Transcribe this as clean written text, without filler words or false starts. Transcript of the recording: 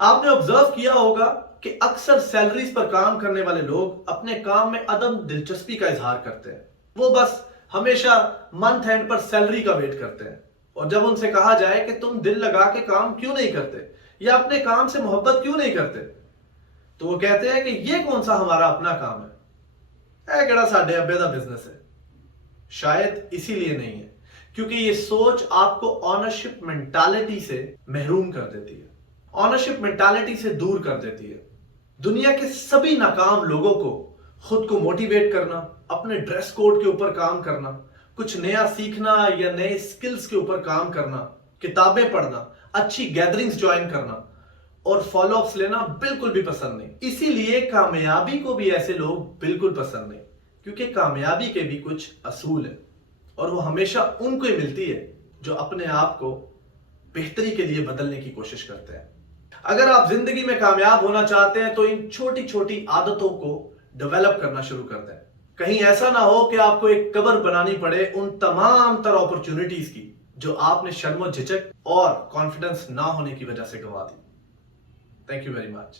آپ نے آبزرو کیا ہوگا کہ اکثر سیلریز پر کام کرنے والے لوگ اپنے کام میں عدم دلچسپی کا اظہار کرتے ہیں. وہ بس ہمیشہ منتھ اینڈ پر سیلری کا ویٹ کرتے ہیں. اور جب ان سے کہا جائے کہ تم دل لگا کے کام کیوں نہیں کرتے یا اپنے کام سے محبت کیوں نہیں کرتے, تو وہ کہتے ہیں کہ یہ کون سا ہمارا اپنا کام ہے, کیڑا ساڈے ابے دا بزنس ہے. شاید اسی لیے نہیں ہے کیونکہ یہ سوچ آپ کو آنرشپ مینٹالٹی سے محروم کر دیتی ہے, آنرشپ مینٹالٹی سے دور کر دیتی ہے. دنیا کے سبھی ناکام لوگوں کو خود کو موٹیویٹ کرنا, اپنے ڈریس کوڈ کے اوپر کام کرنا, کچھ نیا سیکھنا یا نئے سکلز کے اوپر کام کرنا, کتابیں پڑھنا, اچھی گیدرنگز جوائن کرنا اور فالو اپس لینا بالکل بھی پسند نہیں. اسی لیے کامیابی کو بھی ایسے لوگ بالکل پسند نہیں, کیونکہ کامیابی کے بھی کچھ اصول ہیں اور وہ ہمیشہ ان کو ہی ملتی ہے جو اپنے آپ کو بہتری کے لیے بدلنے کی کوشش کرتے ہیں. اگر آپ زندگی میں کامیاب ہونا چاہتے ہیں تو ان چھوٹی چھوٹی عادتوں کو ڈیولپ کرنا شروع کر دیں. کہیں ایسا نہ ہو کہ آپ کو ایک قبر بنانی پڑے ان تمام تر اپرچونٹیز کی جو آپ نے شرم و جھجک اور کانفیڈنس نہ ہونے کی وجہ سے گنوا دی. Thank you very much.